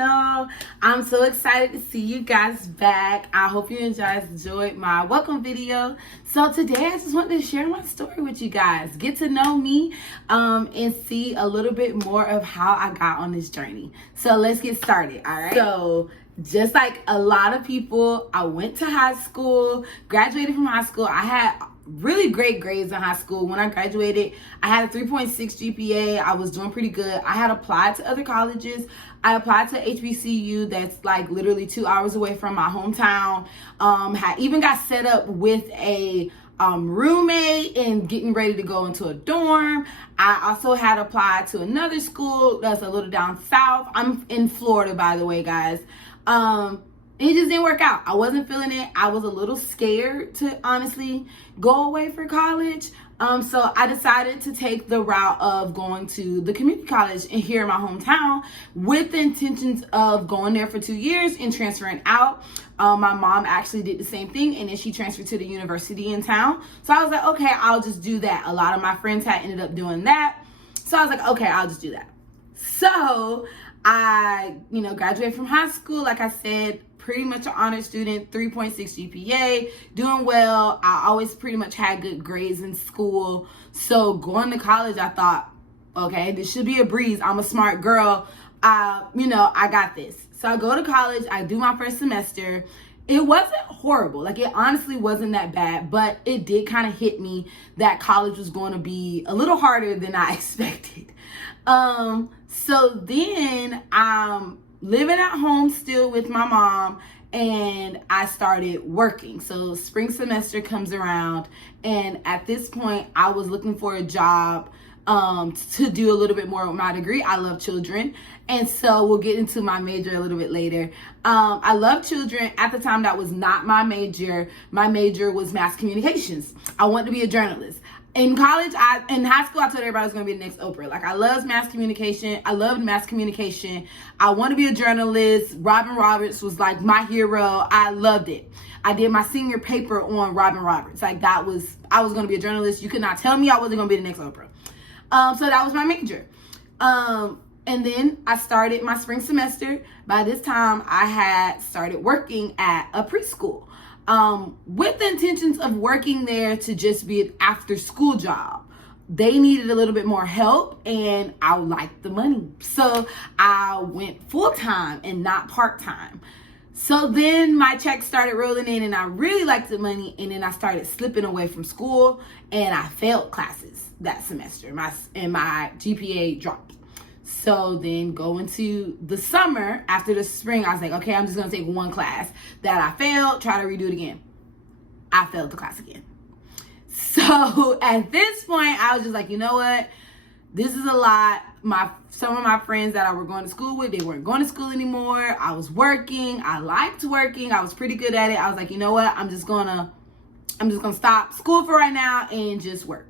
channel. I'm so excited to see you guys back. I hope you guys enjoyed my welcome video. So today I just wanted to share my story with you guys, get to know me and see a little bit more of how I got on this journey. So let's get started. All right, so just like a lot of people, I went to high school, graduated from high school. I had really great grades in high school. When I graduated, I had a 3.6 GPA. I was doing pretty good. I had applied to other colleges. I applied to HBCU that's like literally 2 hours away from my hometown. Had even got set up with a roommate and getting ready to go into a dorm. I also had applied to another school that's a little down south. I'm in Florida, by the way, guys. It just didn't work out. I wasn't feeling it. I was a little scared to honestly go away for college. So I decided to take the route of going to the community college here in my hometown with the intentions of going there for 2 years and transferring out. My mom actually did the same thing, and then she transferred to the university in town. So I was like, okay, I'll just do that. A lot of my friends had ended up doing that. So I was like, okay, I'll just do that. So I, graduated from high school, like I said, pretty much an honor student, 3.6 GPA, doing well. I always pretty much had good grades in school. So going to college, I thought, okay, this should be a breeze. I'm a smart girl. I got this. So I go to college, I do my first semester. It wasn't horrible. Like, it honestly wasn't that bad, but it did kind of hit me that college was going to be a little harder than I expected. So then I'm living at home still with my mom, and I started working. So spring semester comes around, and at this point I was looking for a job to do a little bit more with my degree. I love children, and so we'll get into my major a little bit later. I love children. At the time, that was not my major. My major was mass communications. I wanted to be a journalist. In college, in high school, I told everybody I was going to be the next Oprah. Like, I loved mass communication. I loved mass communication. I wanted to be a journalist. Robin Roberts was like my hero. I loved it. I did my senior paper on Robin Roberts. Like, I was going to be a journalist. You could not tell me I wasn't going to be the next Oprah. So that was my major. And then I started my spring semester. By this time, I had started working at a preschool. With the intentions of working there to just be an after school job. They needed a little bit more help, and I liked the money. So I went full-time and not part-time. So then my checks started rolling in, and I really liked the money, and then I started slipping away from school, and I failed classes that semester, and my GPA dropped. So then going to the summer, after the spring, I was like, okay, I'm just going to take one class that I failed, try to redo it again. I failed the class again. So at this point, I was just like, you know what? This is a lot. Some of my friends that I were going to school with, they weren't going to school anymore. I was working. I liked working. I was pretty good at it. I was like, you know what? I'm just gonna stop school for right now and just work.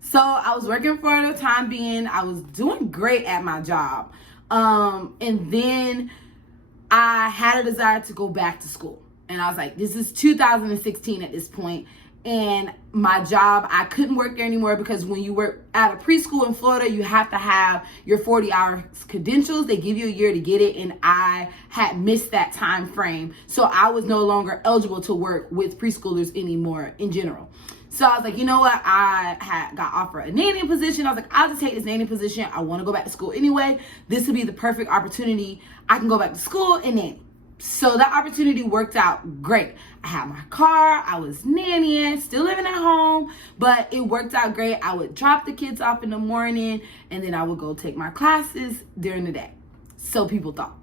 So I was working for the time being. I was doing great at my job. And then I had a desire to go back to school. And I was like, this is 2016 at this point. And my job, I couldn't work there anymore because when you work at a preschool in Florida, you have to have your 40-hour credentials. They give you a year to get it. And I had missed that time frame. So I was no longer eligible to work with preschoolers anymore in general. So I was like, you know what? I had got offered a nanny position. I was like, I'll just take this nanny position. I want to go back to school anyway. This would be the perfect opportunity. I can go back to school and nanny. So that opportunity worked out great. I had my car. I was nannying, still living at home, but it worked out great. I would drop the kids off in the morning, and then I would go take my classes during the day. So people thought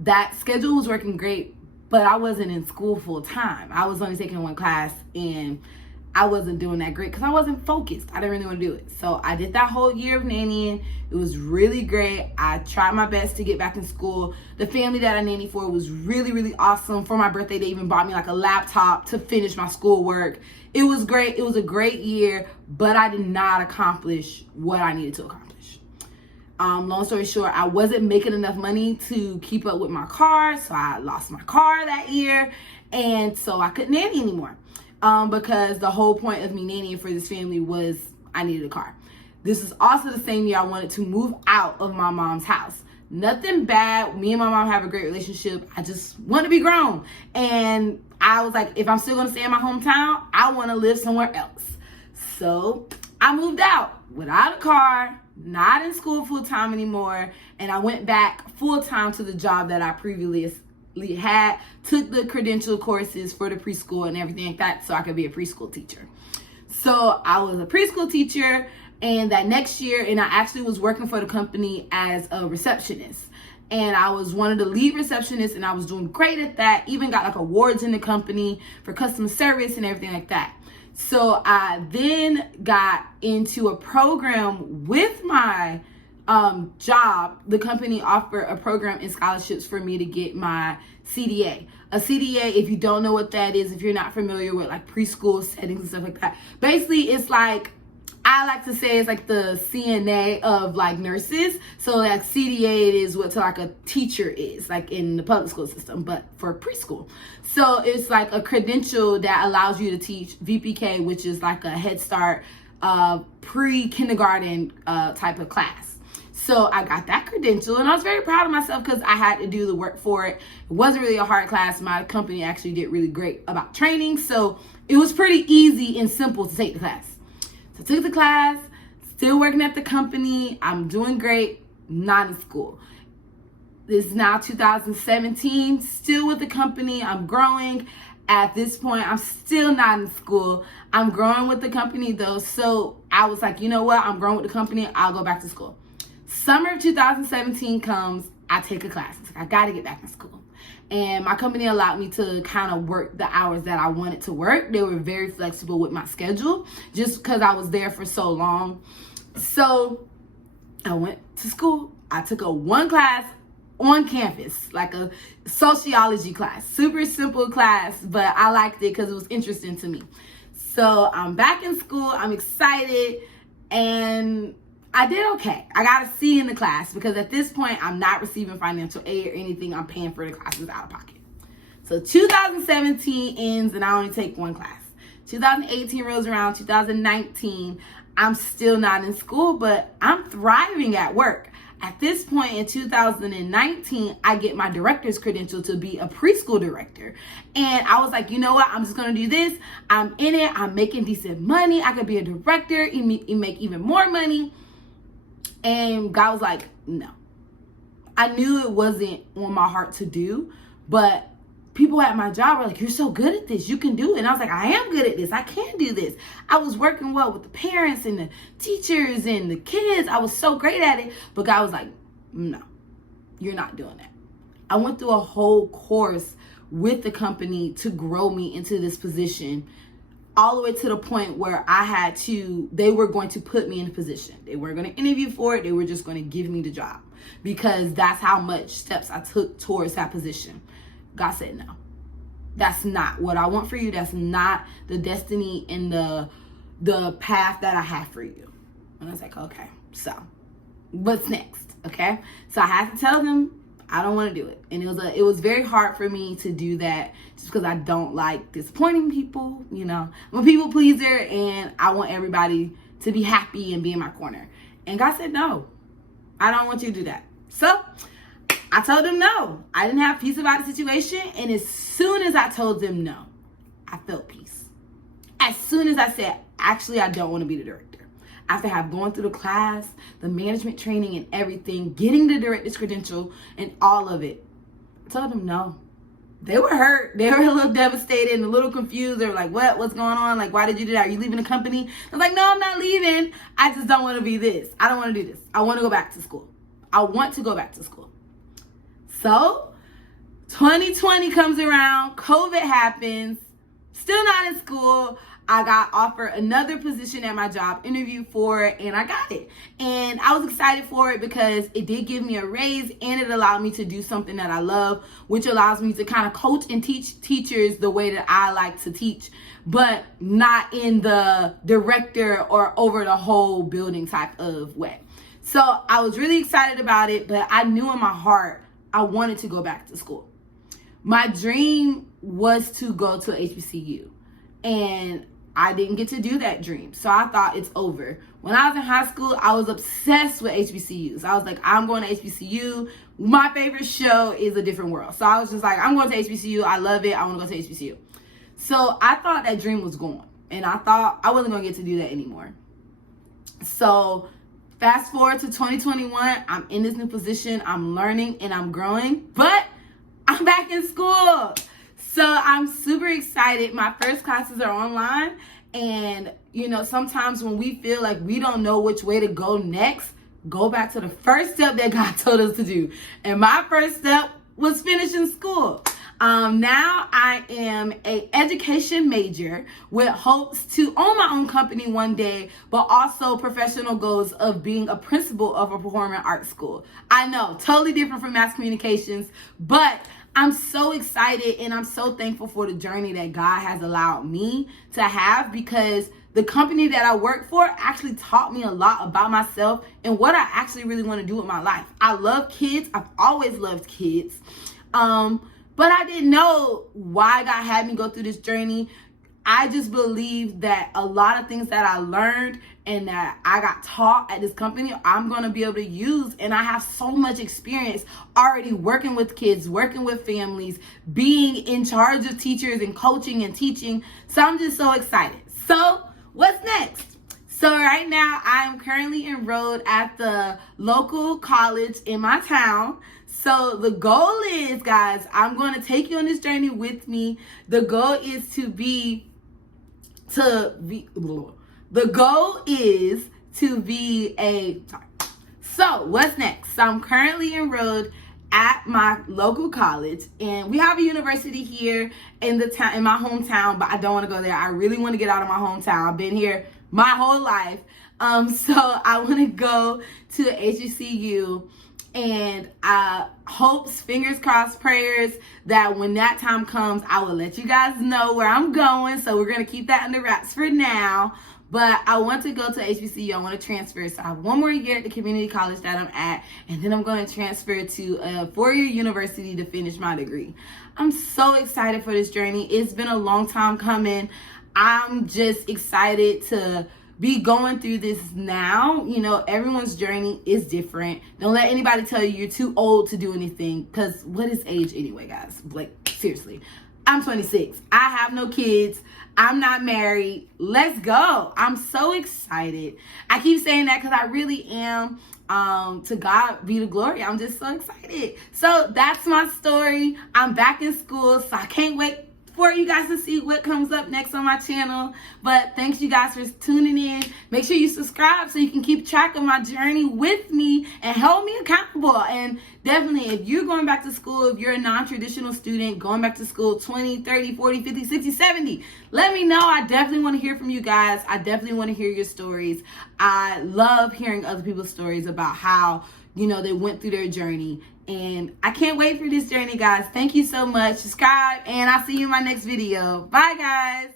that schedule was working great, but I wasn't in school full time. I was only taking one class, and I wasn't doing that great because I wasn't focused. I didn't really want to do it. So I did that whole year of nannying. It was really great. I tried my best to get back in school. The family that I nannied for was really, really awesome. For my birthday, they even bought me like a laptop to finish my schoolwork. It was great. It was a great year, but I did not accomplish what I needed to accomplish. Long story short, I wasn't making enough money to keep up with my car. So I lost my car that year. And so I couldn't nanny anymore. Because the whole point of me nannying for this family was I needed a car. This is also the same year I wanted to move out of my mom's house. Nothing bad. Me and my mom have a great relationship. I just want to be grown. And I was like, if I'm still going to stay in my hometown, I want to live somewhere else. So I moved out without a car, not in school full time anymore. And I went back full time to the job that I previously had, took the credential courses for the preschool and everything like that so I could be a preschool teacher. So I was a preschool teacher, and that next year, and I actually was working for the company as a receptionist. And I was one of the lead receptionists, and I was doing great at that. Even got like awards in the company for customer service and everything like that. So I then got into a program with my job. The company offered a program in scholarships for me to get my CDA. A CDA, if you don't know what that is, if you're not familiar with like preschool settings and stuff like that, basically it's like, I like to say it's like the CNA of like nurses. So like CDA it is what like a teacher is, like in the public school system, but for preschool. So it's like a credential that allows you to teach VPK, which is like a Head Start pre-kindergarten type of class. So I got that credential, and I was very proud of myself because I had to do the work for it. It wasn't really a hard class. My company actually did really great about training. So it was pretty easy and simple to take the class. So I took the class, still working at the company. I'm doing great, not in school. This is now 2017, still with the company. I'm growing. At this point, I'm still not in school. I'm growing with the company though. So I was like, you know what? I'm growing with the company. I'll go back to school. Summer of 2017 comes, I take a class. I got to get back in school. And my company allowed me to kind of work the hours that I wanted to work. They were very flexible with my schedule just because I was there for so long. So I went to school. I took one class on campus, like a sociology class. Super simple class, but I liked it because it was interesting to me. So I'm back in school. I'm excited. And I did okay. I got a C in the class because at this point, I'm not receiving financial aid or anything. I'm paying for the classes out of pocket. So 2017 ends and I only take one class. 2018 rolls around, 2019, I'm still not in school, but I'm thriving at work. At this point in 2019, I get my director's credential to be a preschool director. And I was like, you know what? I'm just going to do this. I'm in it. I'm making decent money. I could be a director and make even more money. And God was like, no. I knew it wasn't on my heart to do, but people at my job were like, you're so good at this. You can do it. And I was like, I am good at this. I can do this. I was working well with the parents and the teachers and the kids. I was so great at it. But God was like, no, you're not doing that. I went through a whole course with the company to grow me into this position, all the way to the point where they were going to put me in a position. They weren't going to interview for it. They were just going to give me the job because that's how much steps I took towards that position. God said, no, that's not what I want for you. That's not the destiny and the path that I have for you. And I was like, okay, so what's next? Okay. So I had to tell them I don't want to do it. And it was very hard for me to do that just because I don't like disappointing people. You know, I'm a people pleaser and I want everybody to be happy and be in my corner. And God said, no, I don't want you to do that. So I told them no. I didn't have peace about the situation. And as soon as I told them no, I felt peace. As soon as I said, actually, I don't want to be the director. After have gone through the class, the management training and everything, getting the director's credential and all of it, I told them no. They were hurt. They were a little devastated and a little confused. They were like, what's going on? Like, why did you do that? Are you leaving the company? I was like, no, I'm not leaving. I just don't want to be this. I don't want to do this. I want to go back to school. I want to go back to school. So 2020 comes around, COVID happens, still not in school. I got offered another position at my job, interviewed for it, and I got it. And I was excited for it because it did give me a raise and it allowed me to do something that I love, which allows me to kind of coach and teach teachers the way that I like to teach, but not in the director or over the whole building type of way. So I was really excited about it, but I knew in my heart I wanted to go back to school. My dream was to go to HBCU. And I didn't get to do that dream. So I thought it's over. When I was in high school, I was obsessed with HBCUs. I was like, I'm going to HBCU. My favorite show is A Different World. So I was just like, I'm going to HBCU. I love it. I want to go to HBCU. So I thought that dream was gone. And I thought I wasn't going to get to do that anymore. So fast forward to 2021, I'm in this new position. I'm learning and I'm growing. But I'm back in school. So I'm super excited. My first classes are online. And, you know, sometimes when we feel like we don't know which way to go next, go back to the first step that God told us to do. And my first step was finishing school. Now I am an education major with hopes to own my own company one day, but also professional goals of being a principal of a performing arts school. I know, totally different from mass communications, but I'm so excited and I'm so thankful for the journey that God has allowed me to have, because the company that I work for actually taught me a lot about myself and what I actually really want to do with my life. I love kids. I've always loved kids. But I didn't know why God had me go through this journey. I just believe that a lot of things that I learned and that I got taught at this company, I'm going to be able to use. And I have so much experience already working with kids, working with families, being in charge of teachers and coaching and teaching. So I'm just so excited. So what's next? So right now I'm currently enrolled at the local college in my town. So the goal is, guys, I'm going to take you on this journey with me. The goal is to be a, so what's next? So I'm currently enrolled at my local college, and we have a university here in the town, in my hometown, but I don't want to go there. I really want to get out of my hometown. I've been here my whole life. So I want to go to HBCU, and hopes, fingers crossed, prayers that when that time comes, I will let you guys know where I'm going. So we're going to keep that under wraps for now. But I want to go to HBCU. I want to transfer. So I have one more year at the community college that I'm at, and then I'm going to transfer to a 4-year university to finish my degree. I'm so excited for this journey. It's been a long time coming. I'm just excited to be going through this now. You know, everyone's journey is different. Don't let anybody tell you you're too old to do anything, because what is age anyway, guys? Like, seriously. I'm 26. I have no kids. I'm not married. Let's go. I'm so excited. I keep saying that because I really am. To God be the glory. I'm just so excited. So that's my story. I'm back in school, so I can't wait for you guys to see what comes up next on my channel. But thanks you guys for tuning in. Make sure you subscribe so you can keep track of my journey with me and hold me accountable. And definitely, if you're going back to school, if you're a non-traditional student going back to school 20, 30, 40, 50, 60, 70, let me know. I definitely want to hear from you guys. I definitely want to hear your stories. I love hearing other people's stories about how, you know, they went through their journey. And I can't wait for this journey, guys. Thank you so much. Subscribe, and I'll see you in my next video. Bye, guys.